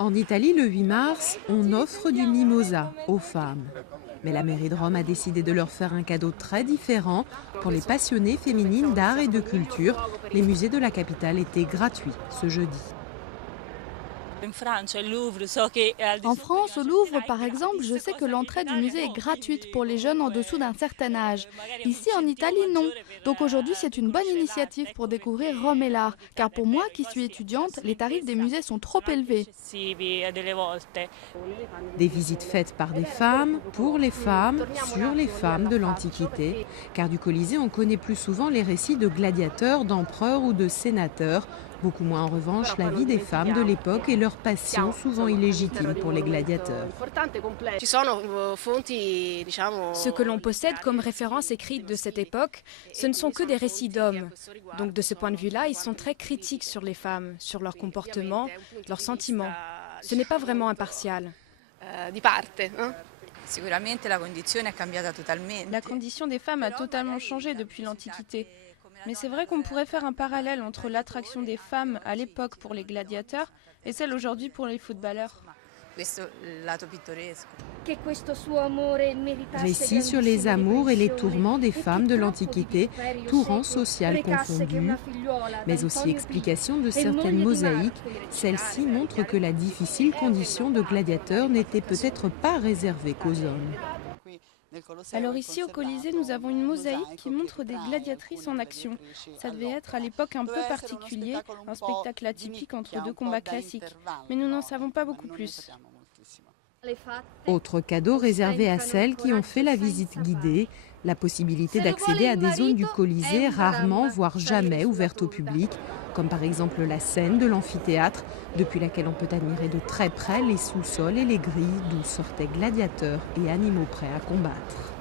En Italie, le 8 mars, on offre du mimosa aux femmes. Mais la mairie de Rome a décidé de leur faire un cadeau très différent. Pour les passionnées féminines d'art et de culture, les musées de la capitale étaient gratuits ce jeudi. En France, au Louvre, par exemple, je sais que l'entrée du musée est gratuite pour les jeunes en dessous d'un certain âge. Ici, en Italie, non. Donc aujourd'hui, c'est une bonne initiative pour découvrir Rome et l'art. Car pour moi, qui suis étudiante, les tarifs des musées sont trop élevés. Des visites faites par des femmes, pour les femmes, sur les femmes de l'Antiquité. Car du Colisée, on connaît plus souvent les récits de gladiateurs, d'empereurs ou de sénateurs. Beaucoup moins en revanche la vie des femmes de l'époque et leur passion souvent illégitime pour les gladiateurs. Ce que l'on possède comme référence écrite de cette époque, ce ne sont que des récits d'hommes. Donc de ce point de vue-là, ils sont très critiques sur les femmes, sur leur comportement, leurs sentiments. Ce n'est pas vraiment impartial. La condition des femmes a totalement changé depuis l'Antiquité. Mais c'est vrai qu'on pourrait faire un parallèle entre l'attraction des femmes à l'époque pour les gladiateurs et celle aujourd'hui pour les footballeurs. Récits sur les amours et les tourments des femmes de l'Antiquité, tout rang social confondu, mais aussi explication de certaines mosaïques. Celles-ci montrent que la difficile condition de gladiateur n'était peut-être pas réservée qu'aux hommes. Alors ici au Colisée, nous avons une mosaïque qui montre des gladiatrices en action. Ça devait être à l'époque un peu particulier, un spectacle atypique entre deux combats classiques. Mais nous n'en savons pas beaucoup plus. Autre cadeau réservé à celles qui ont fait la visite guidée, la possibilité d'accéder à des zones du Colisée rarement, voire jamais ouvertes au public, comme par exemple la scène de l'amphithéâtre, depuis laquelle on peut admirer de très près les sous-sols et les grilles d'où sortaient gladiateurs et animaux prêts à combattre.